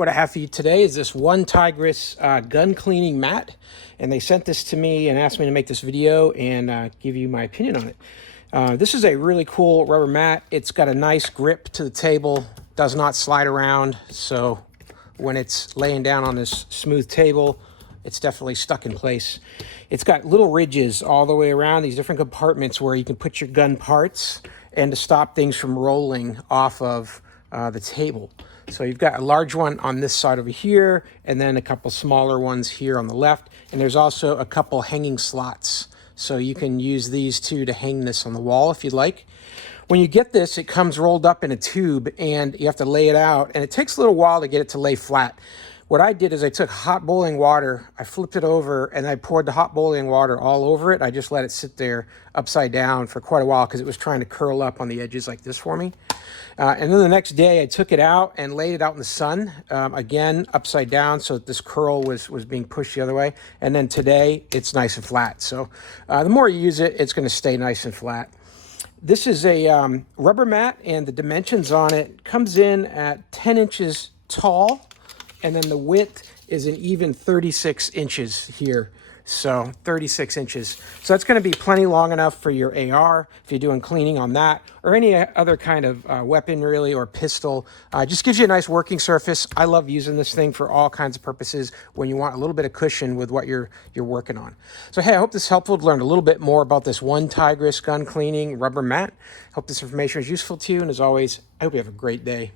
What I have for you today is this OneTigris gun cleaning mat, and they sent this to me and asked me to make this video and give you my opinion on it. This is a really cool rubber mat. It's got a nice grip to the table, does not slide around, so when it's laying down on this smooth table, it's definitely stuck in place. It's got little ridges all the way around, these different compartments where you can put your gun parts and to stop things from rolling off of the table. So you've got a large one on this side over here, and then a couple smaller ones here on the left. And there's also a couple hanging slots. So you can use these two to hang this on the wall if you'd like. When you get this, it comes rolled up in a tube and you have to lay it out. And it takes a little while to get it to lay flat. What I did is I took hot boiling water, I flipped it over, and I poured the hot boiling water all over it. I just let it sit there upside down for quite a while because it was trying to curl up on the edges like this for me. And then the next day I took it out and laid it out in the sun, again, upside down, so that this curl was being pushed the other way. And then today it's nice and flat. So the more you use it, it's going to stay nice and flat. This is a rubber mat, and the dimensions on it comes in at 10 inches tall. And then the width is an even 36 inches here. So 36 inches. So that's going to be plenty long enough for your AR if you're doing cleaning on that, or any other kind of weapon really, or pistol. Just gives you a nice working surface. I love using this thing for all kinds of purposes when you want a little bit of cushion with what you're working on. So hey, I hope this is helpful to learn a little bit more about this OneTigris gun cleaning rubber mat. Hope this information is useful to you, and as always, I hope you have a great day.